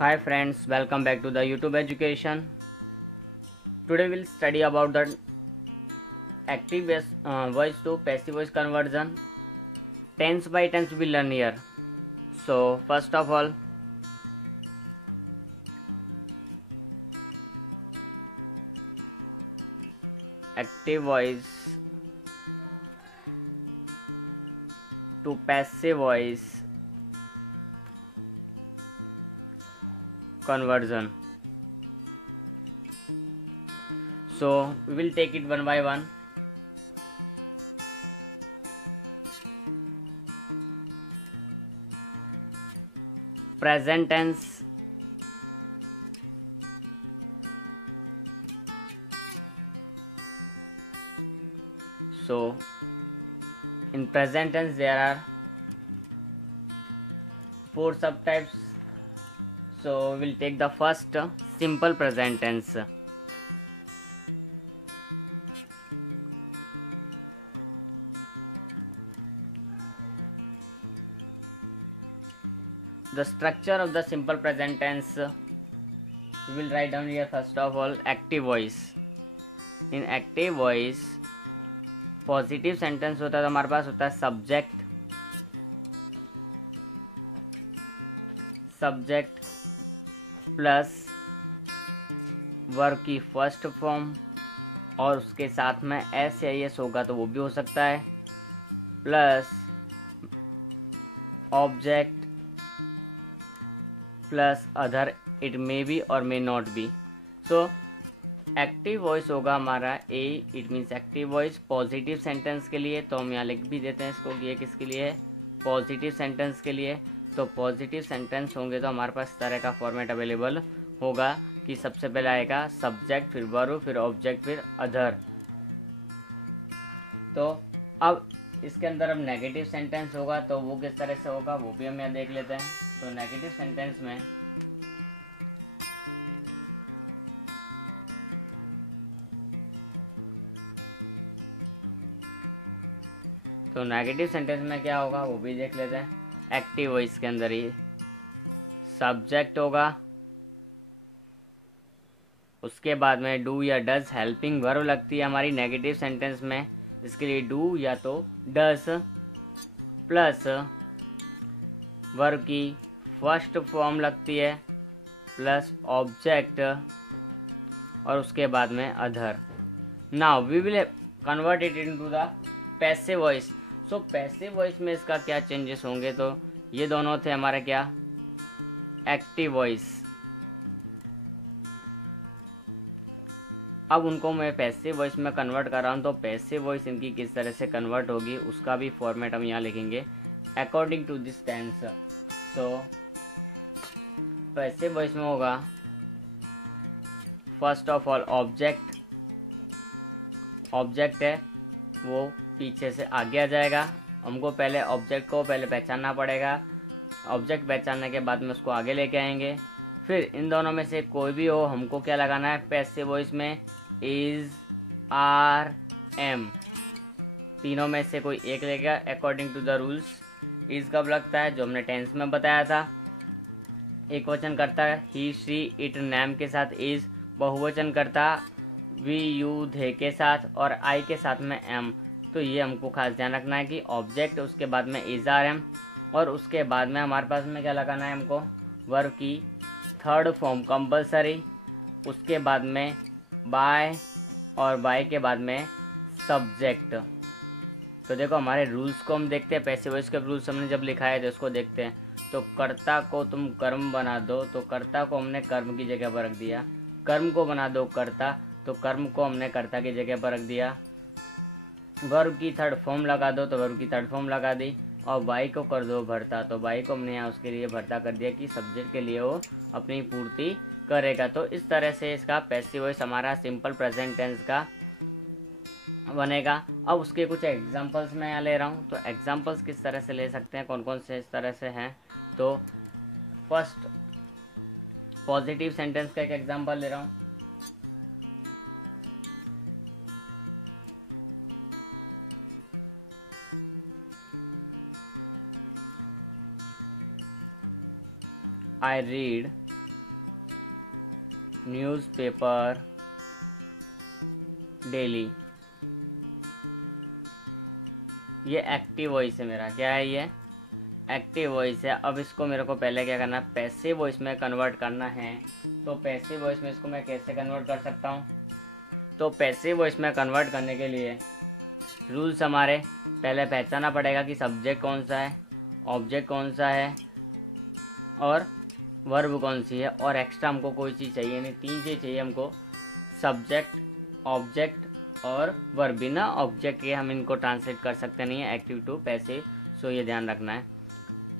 Hi friends, welcome back to the YouTube education. Today we'll study about the active voice to passive voice conversion. Tense by tense we'll learn here. So first of all, active voice to passive voice conversion. So we will take it one by one. Present tense, so in present tense there are 4 subtypes. So we'll take the first simple present tense. The structure of the simple present tense we will write down here. First of all, active voice. In active voice positive sentence होता है तो हमारे पास होता है subject plus verb की first form और उसके साथ में एस या एस होगा तो वो भी हो सकता है, plus object plus other, it may be और may not be. So active voice होगा हमारा A, it means active voice positive sentence के लिए. तो हम यहाँ लिख भी देते हैं इसको कि ये किसके लिए है, पॉजिटिव सेंटेंस के लिए. तो पॉजिटिव सेंटेंस होंगे तो हमारे पास इस तरह का फॉर्मेट अवेलेबल होगा कि सबसे पहले आएगा सब्जेक्ट, फिर वर्ब, फिर ऑब्जेक्ट, फिर अदर. तो अब इसके अंदर अब नेगेटिव सेंटेंस होगा तो वो किस तरह से होगा वो भी हम यहाँ देख लेते हैं. तो नेगेटिव सेंटेंस में क्या होगा वो भी देख लेते हैं. एक्टिव वॉइस के अंदर ही सब्जेक्ट होगा, उसके बाद में डू या डज हेल्पिंग वर्ब लगती है हमारी नेगेटिव सेंटेंस में. इसके लिए डू या तो डज प्लस वर्ब की फर्स्ट फॉर्म लगती है प्लस ऑब्जेक्ट और उसके बाद में other. Now we will convert it into the passive voice. So passive voice में इसका क्या चेंजेस होंगे, तो ये दोनों थे हमारे क्या एक्टिव वॉइस. अब उनको मैं पैसिव वॉइस में कन्वर्ट कर रहा हूँ. तो पैसिव वॉइस इनकी किस तरह से कन्वर्ट होगी उसका भी फॉर्मेट हम यहाँ लिखेंगे according to this tense. So passive voice में होगा फर्स्ट ऑफ ऑल ऑब्जेक्ट है वो पीछे से आगे आ जाएगा. हमको पहले ऑब्जेक्ट को पहले पहचानना पड़ेगा, ऑब्जेक्ट पहचानने के बाद में उसको आगे लेके आएंगे. फिर इन दोनों में से कोई भी हो हमको क्या लगाना है पैसिव वॉइस में, इज, आर, एम, तीनों में से कोई एक लेगा according to the rules. Is कब लगता है जो हमने टेंस में बताया था, एक वचन करता है ही, शी, इट, नेम के साथ इज, बहुवचन करता वी, यू, धे के साथ और आई के साथ में एम. तो ये हमको खास ध्यान रखना है कि ऑब्जेक्ट उसके बाद में इज, आर, एम और उसके बाद में हमारे पास में क्या लगाना है हमको वर्ब की थर्ड फॉर्म कंपलसरी, उसके बाद में बाय और बाय के बाद में सब्जेक्ट. तो देखो हमारे रूल्स को हम देखते हैं. पैसिव वॉइस के रूल्स हमने जब लिखा है तो उसको देखते हैं. तो कर्ता को तुम कर्म बना दो, तो कर्ता को हमने कर्म की जगह पर रख दिया. कर्म को बना दो कर्ता, तो कर्म को हमने कर्ता की जगह पर रख दिया. वर्ब की थर्ड फॉर्म लगा दो तो वर्ब की थर्ड फॉर्म लगा दी. और बाई को कर दो भरता, तो बाई को हमने यहाँ उसके लिए भरता कर दिया कि सब्जेक्ट के लिए वो अपनी पूर्ति करेगा. तो इस तरह से इसका पैसिव वॉइस हमारा सिंपल प्रेजेंट टेंस का बनेगा. अब उसके कुछ एग्जांपल्स मैं यहाँ ले रहा हूँ. तो एग्जांपल्स किस तरह से ले सकते हैं, कौन कौन से इस तरह से हैं. तो फर्स्ट पॉजिटिव सेंटेंस का एक एग्जांपल ले रहा हूँ. I read newspaper daily. ये एक्टिव वॉइस है मेरा, क्या है ये? एक्टिव वॉइस है। अब इसको मेरे को पहले क्या करना है, पैसिव वॉइस में कन्वर्ट करना है। तो पैसिव वॉइस में इसको मैं कैसे कन्वर्ट कर सकता हूँ? तो पैसिव वॉइस में कन्वर्ट करने के लिए रूल्स हमारे, पहले पहचानना पड़ेगा कि सब्जेक्ट कौन सा है, ऑब्जेक्ट कौन सा है और वर्ब कौन सी है, और एक्स्ट्रा हमको कोई चीज़ चाहिए नहीं, 3 चीज़ चाहिए हमको, सब्जेक्ट, ऑब्जेक्ट और वर्ब। बिना ऑब्जेक्ट के हम इनको ट्रांसलेट कर सकते नहीं है एक्टिव टू पैसिव, सो ये ध्यान रखना है।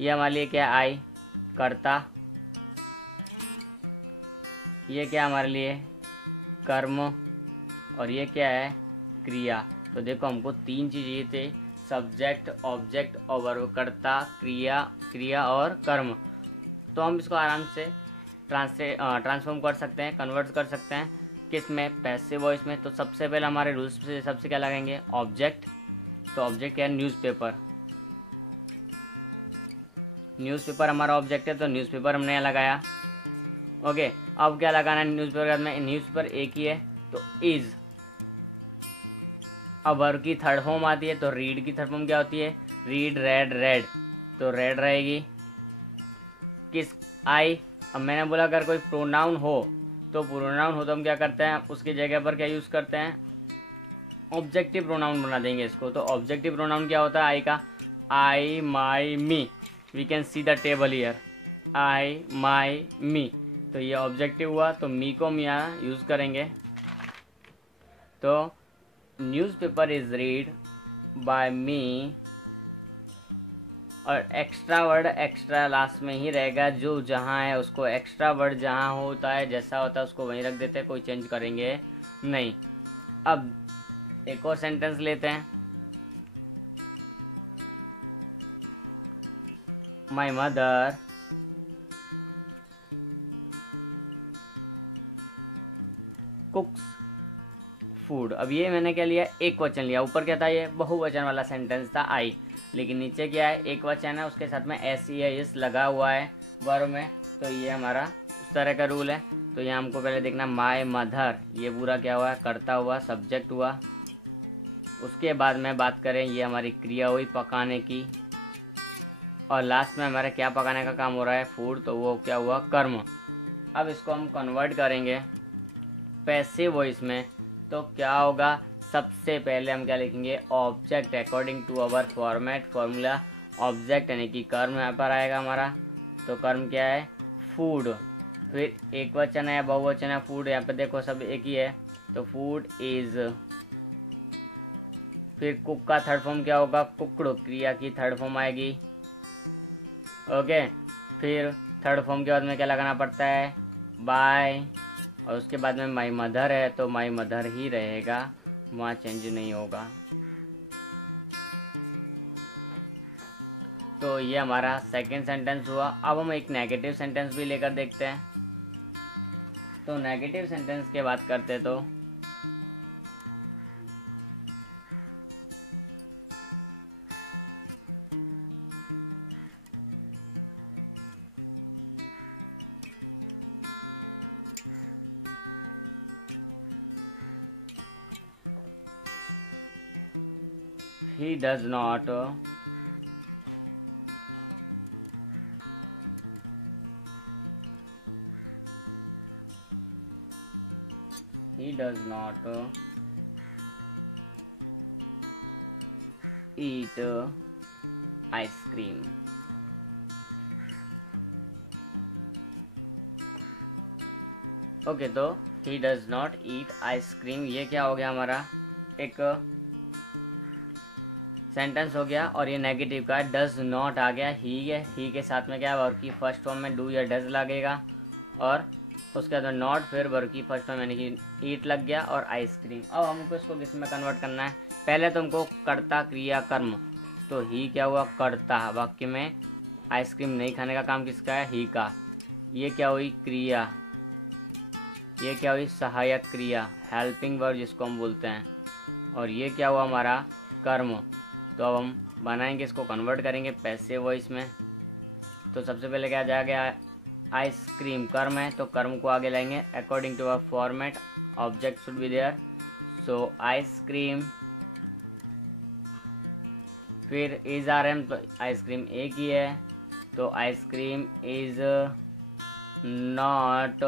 ये हमारे लिए क्या है, आई, कर्ता। ये क्या हमारे लिए, कर्म। और ये क्या है, क्रिया। तो देखो हमको 3 चीज़ ये थे, सब्जेक्ट, ऑब्जेक्ट और वर्ब, कर्ता, क्रिया और कर्म। तो हम इसको आराम से ट्रांसफॉर्म कर सकते हैं, कन्वर्ट कर सकते हैं किस में, पैसिव वॉइस में। तो सबसे पहले हमारे रूल्स से सबसे क्या लगाएंगे, ऑब्जेक्ट। तो ऑब्जेक्ट क्या है, न्यूज़पेपर। न्यूज़पेपर हमारा ऑब्जेक्ट है, तो न्यूज़पेपर हमने यहाँ लगाया। ओके, अब क्या लगाना है न्यूज़पेपर में, न्यूज़पेपर एक ही है तो इज। अब वर्ब की थर्ड फॉर्म आती है, तो रीड की थर्ड फॉर्म क्या होती है, रीड, रेड, रेड। तो रेड रहेगी किस, आई। अब मैंने बोला अगर कोई प्रोनाउन हो तो हम क्या करते हैं, उसकी जगह पर क्या यूज़ करते हैं, ऑब्जेक्टिव प्रोनाउन बना देंगे इसको। तो ऑब्जेक्टिव प्रोनाउन क्या होता है आई का, I, my, me. We can see the table here, I, my, me. तो ये ऑब्जेक्टिव हुआ, तो मी को हम यहाँ यूज़ करेंगे। तो न्यूज़पेपर इज रीड बाय मी, और एक्स्ट्रा वर्ड एक्स्ट्रा लास्ट में ही रहेगा, जो जहाँ है उसको एक्स्ट्रा वर्ड जहाँ होता है जैसा होता है उसको वहीं रख देते हैं, कोई चेंज करेंगे नहीं। अब एक और सेंटेंस लेते हैं, माई मदर कुक्स फूड। अब ये मैंने क्या लिया, एक वचन लिया। ऊपर क्या था, ये बहुवचन वाला सेंटेंस था आई, लेकिन नीचे क्या है, एक वचन है, उसके साथ में एस या इस लगा हुआ है वर्ब में। तो ये हमारा उस तरह का रूल है। तो यहाँ हमको पहले देखना, माय मदर, ये पूरा क्या हुआ, करता हुआ, सब्जेक्ट हुआ। उसके बाद में बात करें, ये हमारी क्रिया हुई पकाने की, और लास्ट में हमारा क्या पकाने का काम हो रहा है, फूड, तो वो क्या हुआ, कर्म। अब इसको हम कन्वर्ट करेंगे पैसिव वॉइस में, तो क्या होगा, सबसे पहले हम क्या लिखेंगे, object according to our format formula. Object यानी कि कर्म यहाँ पर आएगा हमारा। तो कर्म क्या है, फूड। फिर एक वचन है, बहुवचन है, फूड, यहाँ पे देखो सब एक ही है, तो फूड इज। फिर कुक का थर्ड फॉर्म क्या होगा, कुकड, क्रिया की थर्ड फॉर्म आएगी। ओके, फिर थर्ड फॉर्म के बाद में क्या लगाना पड़ता है, बाय, और उसके बाद में माई मदर है तो माई मदर ही रहेगा, वहाँ चेंज नहीं होगा। तो ये हमारा सेकंड सेंटेंस हुआ। अब हम एक नेगेटिव सेंटेंस भी लेकर देखते हैं। तो नेगेटिव सेंटेंस की बात करते तो he does not eat ice cream। Okay, तो he does not eat ice cream, ये क्या हो गया, हमारा एक सेंटेंस हो गया। और ये नेगेटिव का डज नॉट आ गया, ही है, ही के साथ में क्या वर्ब की फर्स्ट फॉर्म में डू या डज लगेगा, और उसके बाद नॉट, फिर वर्ब की फर्स्ट फॉर्म यानी कि ईट लग गया, और आइसक्रीम। अब हमको इसको किस में कन्वर्ट करना है, पहले तो हमको कर्ता, क्रिया, कर्म। तो ही क्या हुआ, कर्ता, वाक्य में आइसक्रीम नहीं खाने का काम किसका है, ही का। ये क्या हुई, क्रिया। ये क्या हुई, सहायक क्रिया, हेल्पिंग वर्ब जिसको हम बोलते हैं। और ये क्या हुआ, हमारा कर्म। तो अब हम बनाएंगे, इसको कन्वर्ट करेंगे पैसिव वॉइस में। तो सबसे पहले क्या जाएगा, आइसक्रीम कर्म है तो कर्म को आगे लाएंगे according to our format object should be there. So ice cream, फिर इज आर एम तो आइसक्रीम एक ही है तो आइसक्रीम इज नॉट,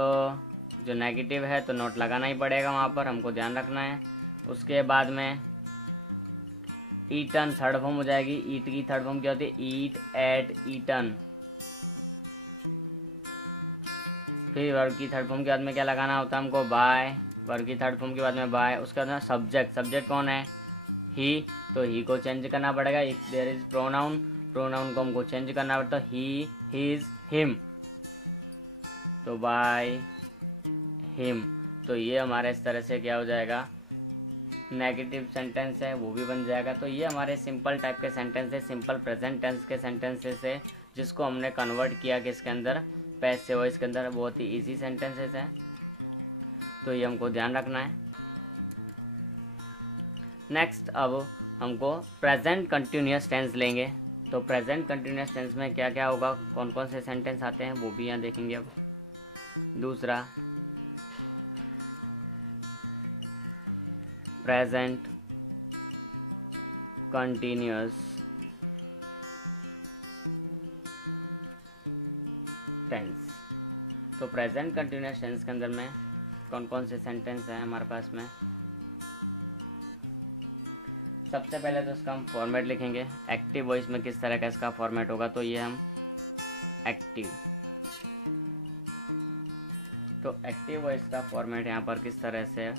जो नेगेटिव है तो नॉट लगाना ही पड़ेगा वहाँ पर, हमको ध्यान रखना है। उसके बाद में ईटन थर्ड फॉर्म हो जाएगी। ईट की थर्ड फॉर्म क्या होती है? ईट, एट, ईटन। फिर वर्ब की थर्ड फॉर्म के बाद में क्या लगाना होता है हमको? बाय। वर्ब की थर्ड फॉर्म के बाद में बाय। उसके बाद में सब्जेक्ट, सब्जेक्ट कौन है? ही, तो ही को चेंज करना पड़ेगा। If there is pronoun, pronoun को हमको चेंज करना पड़ता है। ही, हिज, हिम, तो बाय हिम। तो ये हमारे इस तरह से क्या हो जाएगा? नेगेटिव सेंटेंस है वो भी बन जाएगा। तो ये हमारे सिंपल टाइप के सेंटेंस है, सिंपल प्रेजेंट टेंस के सेंटेंसेस है, जिसको हमने कन्वर्ट किया किसके अंदर? पैसिव वॉइस के अंदर। बहुत ही इजी सेंटेंसेस है, तो ये हमको ध्यान रखना है। नेक्स्ट अब हमको प्रेजेंट कंटिन्यूअस टेंस लेंगे। तो प्रेजेंट कंटिन्यूअस टेंस में क्या क्या होगा, कौन कौन से सेंटेंस आते हैं वो भी यहाँ देखेंगे। अब दूसरा, प्रेजेंट कंटिन्यूअस टेंस। तो प्रेजेंट कंटिन्यूअस टेंस के अंदर में कौन कौन से सेंटेंस हैं हमारे पास में? सबसे पहले तो इसका हम फॉर्मेट लिखेंगे। एक्टिव वॉइस में किस तरह का इसका फॉर्मेट होगा, तो ये हम एक्टिव, तो एक्टिव वॉइस का फॉर्मेट यहाँ पर किस तरह से है?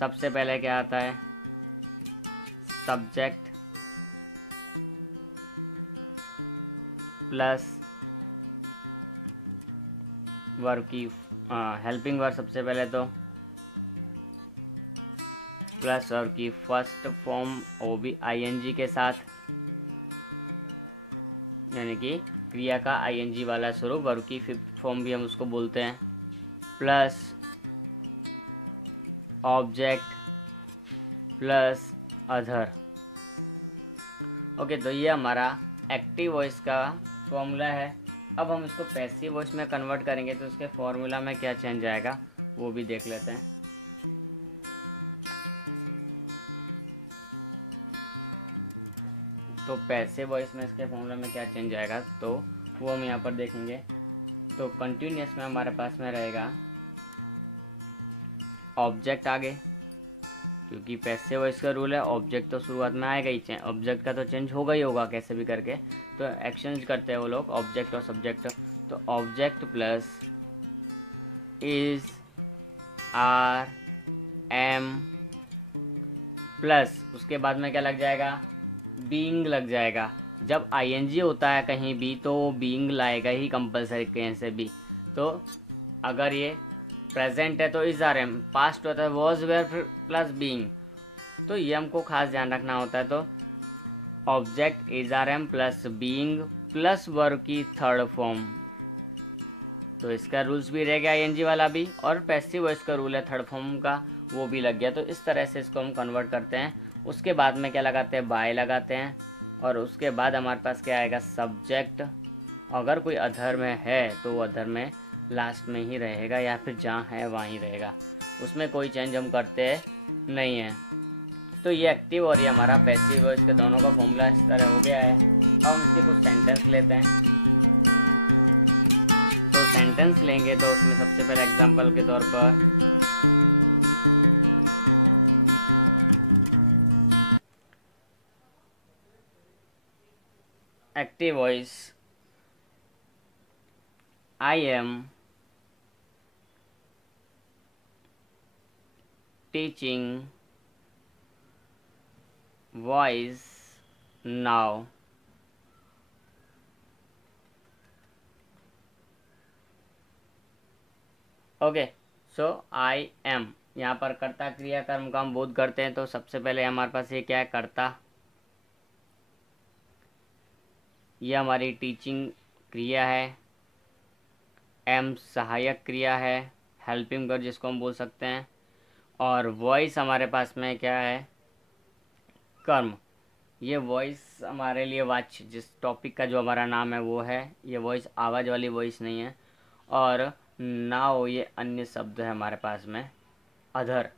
सबसे पहले क्या आता है? सब्जेक्ट प्लस वर्ब की हेल्पिंग वर्ब, सबसे पहले तो प्लस वर्ब की फर्स्ट फॉर्म वो भी आईएनजी के साथ, यानी कि क्रिया का आईएनजी वाला स्वरूप। वर्ब की फिफ्थ फॉर्म भी हम उसको बोलते हैं। Plus object plus other. Okay, तो ये हमारा एक्टिव वॉइस का फॉर्मूला है। अब हम इसको पैसिव वॉइस में कन्वर्ट करेंगे तो उसके फॉर्मूला में क्या चेंज आएगा वो भी देख लेते हैं। तो पैसिव वॉइस में इसके फॉर्मूला में क्या चेंज आएगा तो वो हम यहाँ पर देखेंगे। तो कंटिन्यूअस में हमारे पास में रहेगा ऑब्जेक्ट आगे, क्योंकि पैसिव वॉइस का रूल है ऑब्जेक्ट तो शुरुआत में आएगा ही, ऑब्जेक्ट का तो चेंज होगा ही होगा कैसे भी करके, तो एक्सचेंज करते हैं वो लोग ऑब्जेक्ट और सब्जेक्ट। तो object plus is, are, am, plus उसके बाद में क्या लग जाएगा? बीइंग लग जाएगा। जब आईएनजी होता है कहीं भी तो बीइंग लाएगा ही कंपलसरी कहीं से भी। तो अगर ये प्रेजेंट है तो इज, आर, एम, पास्ट होता है वॉज, वेयर प्लस बीइंग, तो ये हमको खास ध्यान रखना होता है। तो object is, are, am plus being plus verb की थर्ड फॉर्म, तो इसका रूल्स भी रह गया आईएनजी वाला भी, और पैसिव वॉइस का रूल है थर्ड फॉर्म का वो भी लग गया। तो इस तरह से इसको हम कन्वर्ट करते हैं। उसके बाद में क्या लगाते हैं? बाय लगाते हैं, और उसके बाद हमारे पास क्या आएगा? सब्जेक्ट। अगर कोई अधर में है तो वो अधर में लास्ट में ही रहेगा, या फिर जहाँ है वहाँ ही रहेगा, उसमें कोई चेंज हम करते नहीं हैं। तो ये एक्टिव और ये हमारा पैसिव वॉइस के दोनों का फॉर्मूला इस तरह हो गया है। अब हम इसके कुछ सेंटेंस लेते हैं। तो सेंटेंस लेंगे तो उसमें सबसे पहले एग्जांपल के तौर पर active voice, I am teaching voice now. Okay, so I am यहाँ पर कर्ता क्रिया कर्म का हम बोध करते हैं। तो सबसे पहले हमारे पास ये क्या है? कर्ता। ये हमारी टीचिंग क्रिया है, एम सहायक क्रिया है, हेल्पिंग वर्ब जिसको हम बोल सकते हैं, और वॉइस हमारे पास में क्या है? कर्म। ये वॉइस हमारे लिए वॉच, जिस टॉपिक का जो हमारा नाम है वो है, ये वॉइस आवाज़ वाली वॉइस नहीं है। और नाउ ये अन्य शब्द है हमारे पास में, अदर।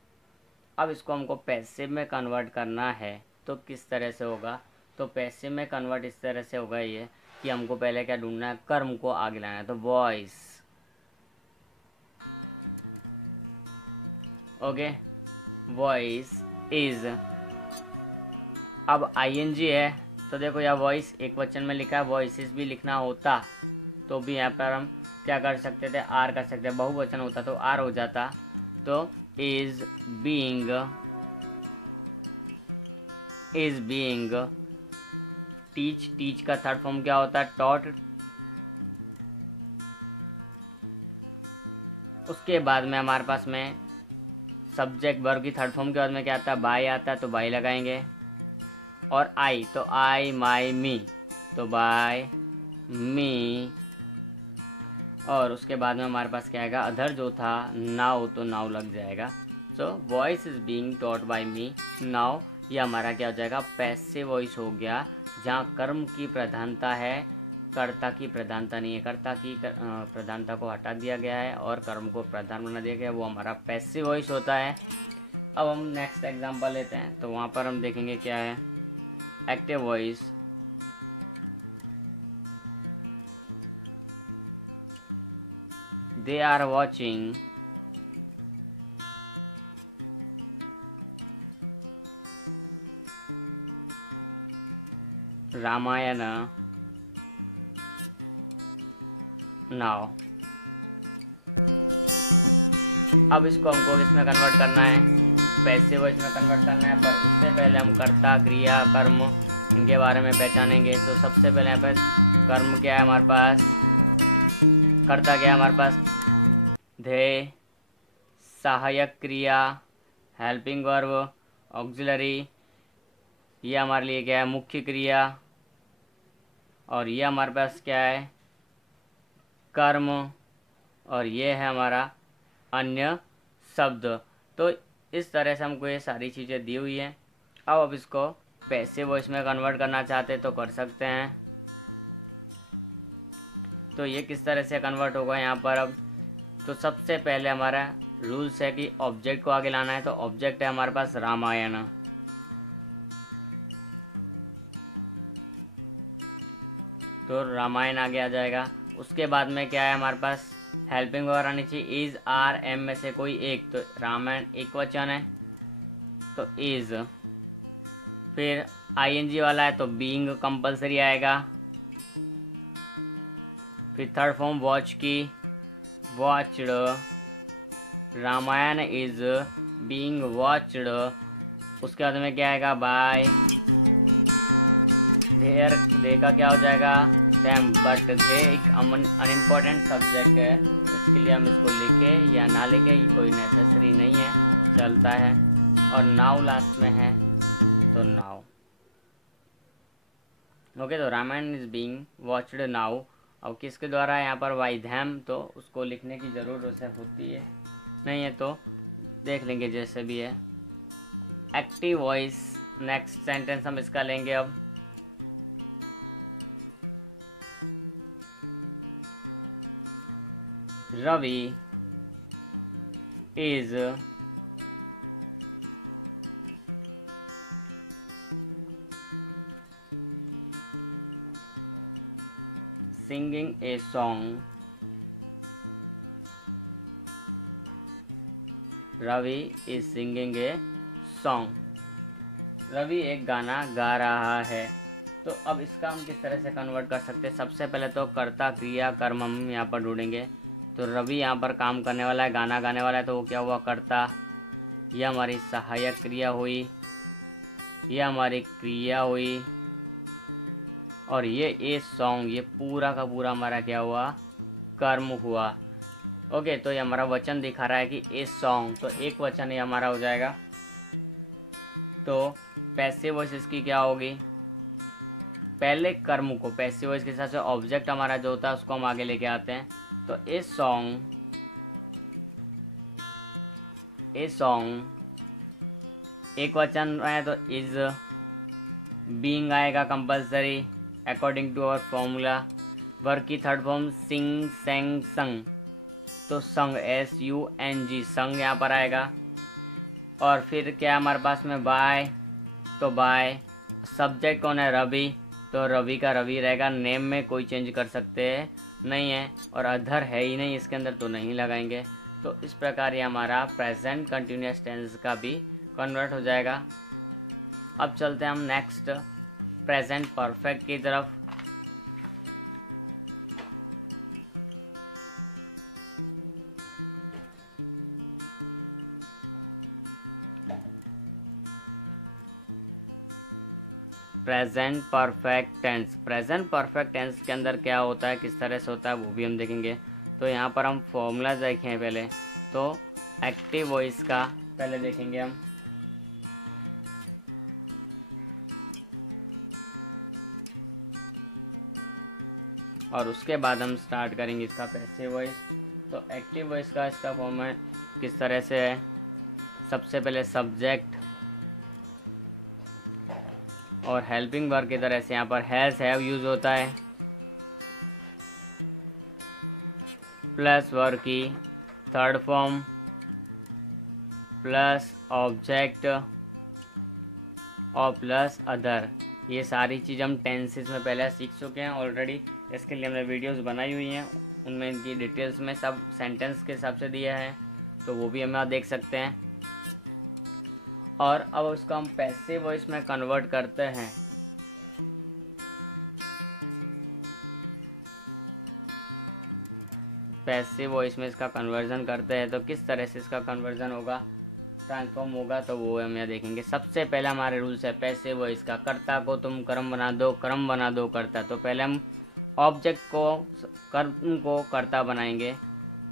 अब इसको हमको पैसिव में कन्वर्ट करना है तो किस तरह से होगा? तो पैसिव में कन्वर्ट इस तरह से होगा ये कि हमको पहले क्या ढूंढना है, कर्म को आगे लाना है। तो वॉइस, ओके, वॉइस इज। अब आईएनजी है तो देखो यह वॉइस एक वचन में लिखा है, वॉइसेस भी लिखना होता तो भी यहाँ पर हम क्या कर सकते थे, आर कर सकते, बहुवचन होता तो आर हो जाता। तो is being, is being. Teach, teach का थर्ड फॉर्म क्या होता है, टॉट। उसके बाद में हमारे पास में सब्जेक्ट वर्ब की थर्ड फॉर्म के बाद में क्या आता है, बाय आता है, तो बाय लगाएंगे। और आई, तो आई, माई, मी, तो बाय मी। और उसके बाद में हमारे पास क्या आएगा, अदर जो था नाउ, तो नाउ लग जाएगा। So voice is being taught by me now, ये हमारा क्या हो जाएगा, पैसिव वॉइस हो गया, जहाँ कर्म की प्रधानता है, कर्ता की प्रधानता नहीं है। कर्ता की प्रधानता को हटा दिया गया है और कर्म को प्रधान बना दिया गया है, वो हमारा पैसिव वॉइस होता है। अब हम नेक्स्ट एग्जांपल लेते हैं, तो वहाँ पर हम देखेंगे क्या है, active voice. They are watching Ramayana now. अब इसको हमको इसमें कन्वर्ट करना है, पैसिव वॉइस में कन्वर्ट करना है, पर उससे पहले हम कर्ता, क्रिया, कर्म इनके बारे में पहचानेंगे। तो सबसे पहले यहाँ पर कर्म क्या है हमारे पास, कर्ता क्या है हमारे पास, ध्येय, सहायक क्रिया, हेल्पिंग वर्ब, ऑक्सिलरी। ये हमारे लिए क्या है, मुख्य क्रिया। और ये हमारे पास क्या है, कर्म। और ये है हमारा अन्य शब्द। तो इस तरह से हमको ये सारी चीज़ें दी हुई हैं। अब इसको पैसिव वॉइस में कन्वर्ट करना चाहते तो कर सकते हैं। तो ये किस तरह से कन्वर्ट होगा यहाँ पर अब, तो सबसे पहले हमारा रूल्स है कि ऑब्जेक्ट को आगे लाना है। तो ऑब्जेक्ट है हमारे पास रामायण, तो रामायण आगे आ जाएगा। उसके बाद में क्या है हमारे पास, हेल्पिंग वर्ब आनी चाहिए, इज, आर, एम में से कोई एक। तो रामायण एक वचन है तो इज। फिर आईएनजी वाला है तो बीइंग कंपलसरी आएगा। फिर थर्ड फॉर्म वॉच की, watched, Ramayana is being watched. उसके बाद में क्या आएगा, बाय, देयर, दे का क्या हो जाएगा, देम। बट दे एक अनइम्पोर्टेंट सब्जेक्ट है, इसके लिए हम इसको लिखे या ना लिखे ये कोई नेसेसरी नहीं है, चलता है। और नाउ लास्ट में है तो नाउ, ओके। तो Ramayana is being watched now. अब किसके द्वारा है यहाँ पर, वाइधैम, तो उसको लिखने की ज़रूरत से होती है, नहीं है तो देख लेंगे जैसे भी है। एक्टिव वॉइस, नेक्स्ट सेंटेंस हम इसका लेंगे अब। Ravi is singing a song. Ravi is singing a song. Ravi एक गाना गा रहा है। तो अब इसका हम किस तरह से कन्वर्ट कर सकते हैं, सबसे पहले तो कर्ता, क्रिया, कर्म हम यहाँ पर ढूंढेंगे। तो रवि यहाँ पर काम करने वाला है, गाना गाने वाला है, तो वो क्या हुआ, कर्ता। यह हमारी सहायक क्रिया हुई, यह हमारी क्रिया हुई। और ये ए सॉन्ग, ये पूरा का पूरा हमारा क्या हुआ, कर्म हुआ। ओके, तो ये हमारा वचन दिखा रहा है कि ए सॉन्ग, तो एक वचन ये हमारा हो जाएगा। तो पैसिव वॉइस इसकी क्या होगी, पहले कर्म को, पैसिव वॉइस के हिसाब से ऑब्जेक्ट हमारा जो होता है उसको हम आगे लेके आते हैं। तो ए सॉन्ग, ए सॉन्ग एक वचन है तो इज, बीइंग आएगा compulsory according to our formula. Verb की third form sing, sang, sung, तो संग SUNG संग यहाँ पर आएगा। और फिर क्या हमारे पास में बाय, तो बाय सब्जेक्ट कौन है रवि, तो रवि का रवि रहेगा। नेम में कोई चेंज कर सकते हैं नहीं है, और अदर है ही नहीं इसके अंदर तो नहीं लगाएंगे। तो इस प्रकार ये हमारा प्रेजेंट कंटिन्यूअस टेंस का भी कन्वर्ट हो जाएगा। अब चलते हैं हम नेक्स्ट प्रेजेंट परफेक्ट की तरफ। Present perfect tense, present perfect tense के अंदर क्या होता है, किस तरह से होता है, वो भी हम देखेंगे। तो यहाँ पर हम फॉर्मूला देखें पहले, तो एक्टिव वॉइस का पहले देखेंगे हम। और उसके बाद हम स्टार्ट करेंगे इसका पैसिव वॉइस। तो एक्टिव वॉइस का इसका फॉर्म है किस तरह से है, सबसे पहले सब्जेक्ट और हेल्पिंग वर्ब की तरह से यहाँ पर हैज़ हैव यूज होता है, प्लस वर्ब की थर्ड फॉर्म प्लस ऑब्जेक्ट और प्लस अदर। ये सारी चीज़ हम टेंसेस में पहले सीख चुके हैं ऑलरेडी, इसके लिए हमने वीडियोस बनाई हुई हैं, उनमें इनकी डिटेल्स में सब सेंटेंस के हिसाब से दिया है, तो वो भी हम यहाँ देख सकते हैं। और अब उसको हम पैसिव वॉइस में कन्वर्ट करते हैं। पैसिव वॉइस में इसका कन्वर्जन करते हैं, तो किस तरह से इसका कन्वर्जन होगा, ट्रांसफॉर्म होगा, तो वो हम यहाँ देखेंगे। सबसे पहले हमारे रूल्स है पैसिव वॉइस का, कर्ता को तुम कर्म बना दो, कर्म बना दो कर्ता। तो पहले हम ऑब्जेक्ट को कर्म को कर्ता बनाएंगे,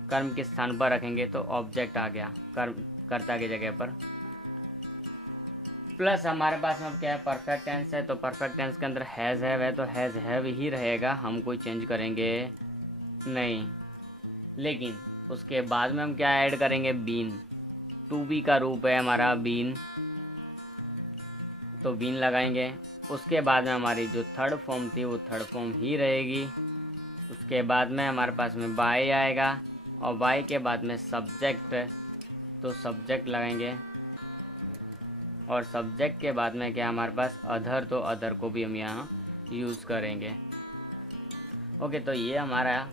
कर्म के स्थान पर रखेंगे, तो ऑब्जेक्ट आ गया कर्म कर्ता की जगह पर। प्लस हमारे पास में अब क्या है, परफेक्ट टेंस है, तो परफेक्ट टेंस के अंदर हैज़ हैव है, तो हैज़ हैव ही रहेगा, हम कोई चेंज करेंगे नहीं। लेकिन उसके बाद में हम क्या ऐड करेंगे, बीन, टू बी का रूप है हमारा बीन, तो बीन लगाएंगे। उसके बाद में हमारी जो थर्ड फॉर्म थी वो थर्ड फॉर्म ही रहेगी। उसके बाद में हमारे पास में बाय आएगा, और बाय के बाद में सब्जेक्ट, तो सब्जेक्ट लगाएंगे। और सब्जेक्ट के बाद में क्या हमारे पास अदर, तो अदर को भी हम यहाँ यूज़ करेंगे। ओके, तो ये हमारा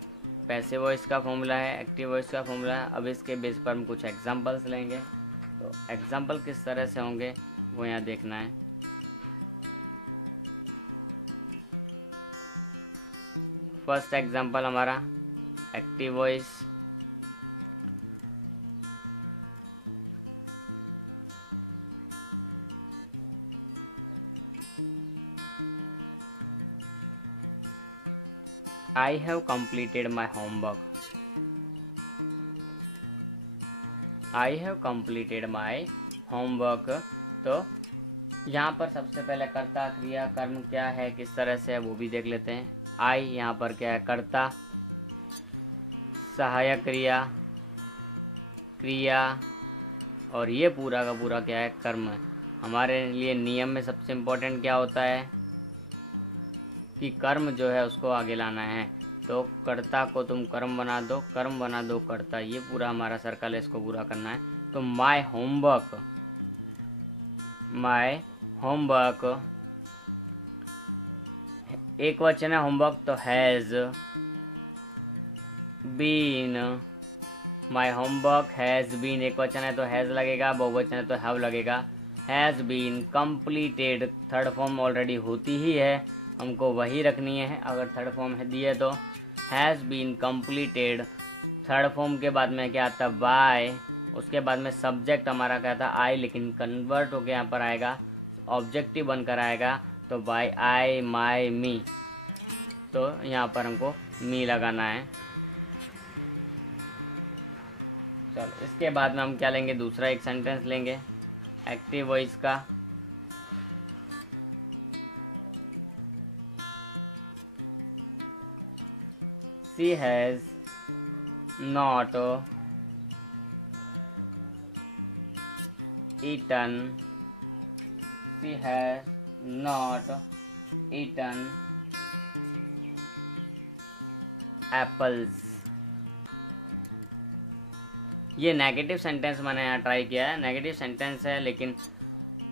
पैसिव वॉइस का फॉर्मूला है, एक्टिव वॉइस का फॉर्मूला है। अब इसके बेस पर हम कुछ एग्जांपल्स लेंगे, तो एग्जांपल किस तरह से होंगे वो यहाँ देखना है। फर्स्ट एग्जांपल हमारा active voice, I have completed my homework. I have completed my homework। तो यहाँ पर सबसे पहले कर्ता, क्रिया, कर्म क्या है, किस तरह से है, वो भी देख लेते हैं। I यहाँ पर क्या है, कर्ता, सहायक क्रिया, क्रिया, और ये पूरा का पूरा क्या है, कर्म है। हमारे लिए नियम में सबसे इम्पोर्टेंट क्या होता है कि कर्म जो है उसको आगे लाना है। तो कर्ता को तुम कर्म बना दो, कर्म बना दो कर्ता, ये पूरा हमारा सर्कल है, इसको पूरा करना है। तो माय होमवर्क, माय होमवर्क एक वचन है होमवर्क, तो has been, my homework has been एक वचन है तो हैज़ लगेगा, बहुवचन है तो हैव लगेगा। Has been completed, third form already होती ही है, हमको वही रखनी है। अगर थर्ड फॉर्म है दी है तो has been completed, third form के बाद में क्या आता है, बाय, उसके बाद में सब्जेक्ट हमारा क्या था, आई, लेकिन कन्वर्ट होके यहाँ पर आएगा, ऑब्जेक्टिव बनकर आएगा, तो बाय आई, माई, मी, तो यहाँ पर हमको मी लगाना है। चलो इसके बाद में हम क्या लेंगे, दूसरा एक सेंटेंस लेंगे एक्टिव वॉइस का। She has not eaten, she has not eaten apples। ये नेगेटिव सेंटेंस मैंने यहाँ ट्राई किया है, नेगेटिव सेंटेंस है लेकिन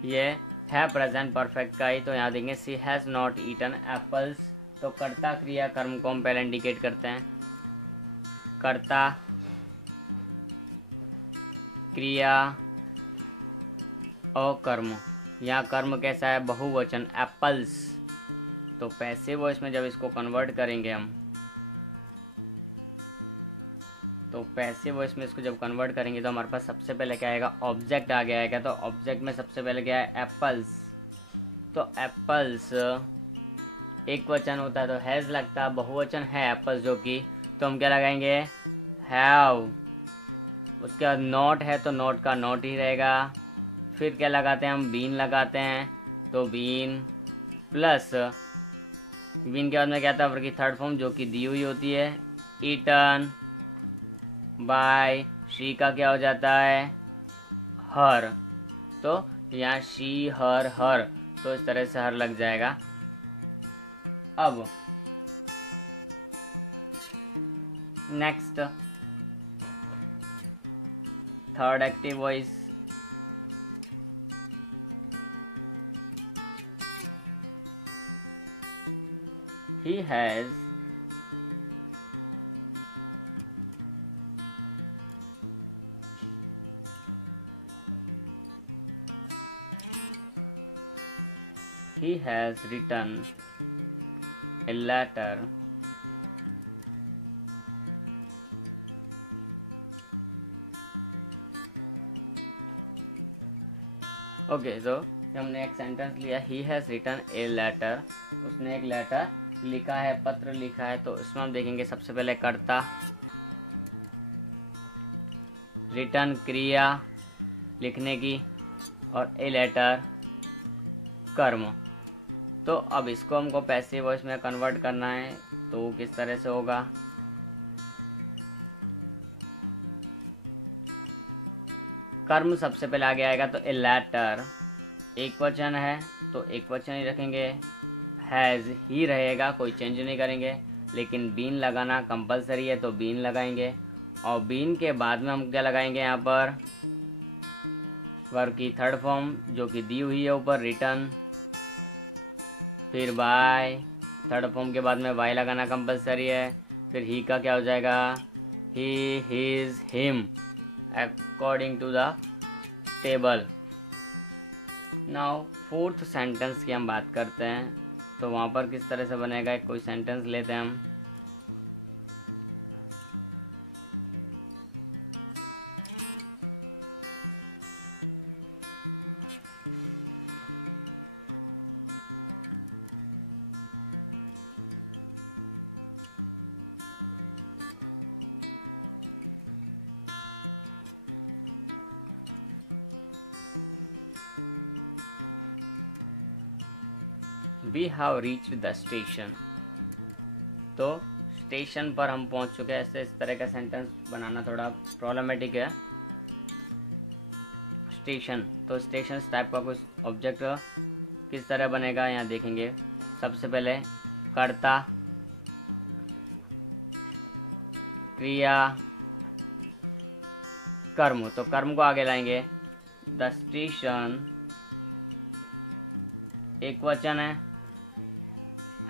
ये है प्रेजेंट परफेक्ट का ही। तो यहाँ देखेंगे सी हैज़ नॉट ईटन एप्पल्स। तो कर्ता क्रिया कर्म को हम पहले इंडिकेट करते हैं। कर्ता क्रिया और कर्म। यहाँ कर्म कैसा है, बहुवचन, एप्पल्स। तो पैसिव वॉइस में जब इसको कन्वर्ट करेंगे हम, तो पैसिव वॉइस में इसको जब कन्वर्ट करेंगे तो हमारे पास सबसे पहले क्या आएगा, ऑब्जेक्ट आ गया आएगा। तो ऑब्जेक्ट में सबसे पहले क्या है, एप्पल्स। तो एप्पल्स एक वचन होता है तो हैज़ लगता है, बहुवचन है एप्पल्स जो कि, तो हम क्या लगाएंगे, हैव। उसके बाद नॉट है तो नॉट का नॉट ही रहेगा। फिर क्या लगाते हैं हम, बीन लगाते हैं, तो बीन प्लस बीन के बाद में क्या आता है, वर्ग की थर्ड फॉर्म जो कि दी हुई होती है, ईटन बाय। शी का क्या हो जाता है, हर। तो यहाँ शी हर हर, तो इस तरह से हर लग जाएगा। अब next third active voice, he has written a letter okay. तो हमने एक सेंटेंस लिया, he has written a letter, उसने एक लेटर लिखा है, पत्र लिखा है। तो इसमें हम देखेंगे सबसे पहले कर्ता, रिटन क्रिया लिखने की, और ए लेटर कर्म। तो अब इसको हमको पैसिव वॉइस में कन्वर्ट करना है, तो किस तरह से होगा, कर्म सबसे पहले आगे आएगा। तो ए लेटर एक वचन है तो एक वचन ही रखेंगे, हैज़ ही रहेगा, कोई चेंज नहीं करेंगे। लेकिन बीन लगाना कंपलसरी है तो बीन लगाएंगे। और बीन के बाद में हम क्या लगाएंगे, यहाँ पर वर्ब की थर्ड फॉर्म जो कि दी हुई है ऊपर, रिटन, फिर बाय। थर्ड फॉर्म के बाद में बाय लगाना कंपलसरी है। फिर ही का क्या हो जाएगा, he his him according to the table. Now fourth sentence की हम बात करते हैं, तो वहाँ पर किस तरह से बनेगा, कोई सेंटेंस लेते हैं हम। We have reached the station। तो स्टेशन पर हम पहुंच चुके हैं। ऐसे इस तरह का सेंटेंस बनाना थोड़ा प्रॉब्लमेटिक है। स्टेशन, तो स्टेशन टाइप का कुछ ऑब्जेक्ट किस तरह बनेगा, यहाँ देखेंगे। सबसे पहले कर्ता क्रिया कर्म, तो कर्म को आगे लाएंगे। द स्टेशन एक वचन है,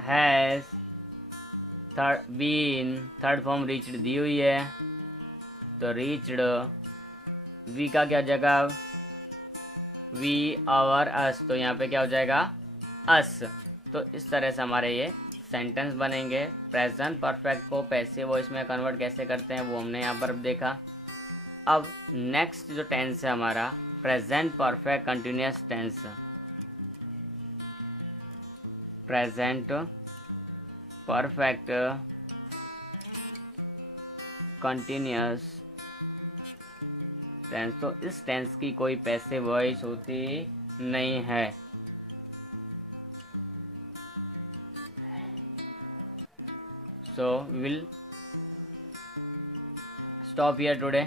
has been third form reached दी हुई है, तो रीच्ड। वी का क्या जगह, वी आवर अस, तो यहाँ पे क्या हो जाएगा, अस। तो इस तरह से हमारे ये सेंटेंस बनेंगे। प्रेजेंट परफेक्ट को पैसिव वॉइस में कन्वर्ट कैसे करते हैं वो हमने यहाँ पर देखा। अब नेक्स्ट जो टेंस है हमारा, present perfect continuous tense. Present perfect continuous tense, तो इस टेंस की कोई पैसिव वॉइस होती नहीं है। So we will stop here today.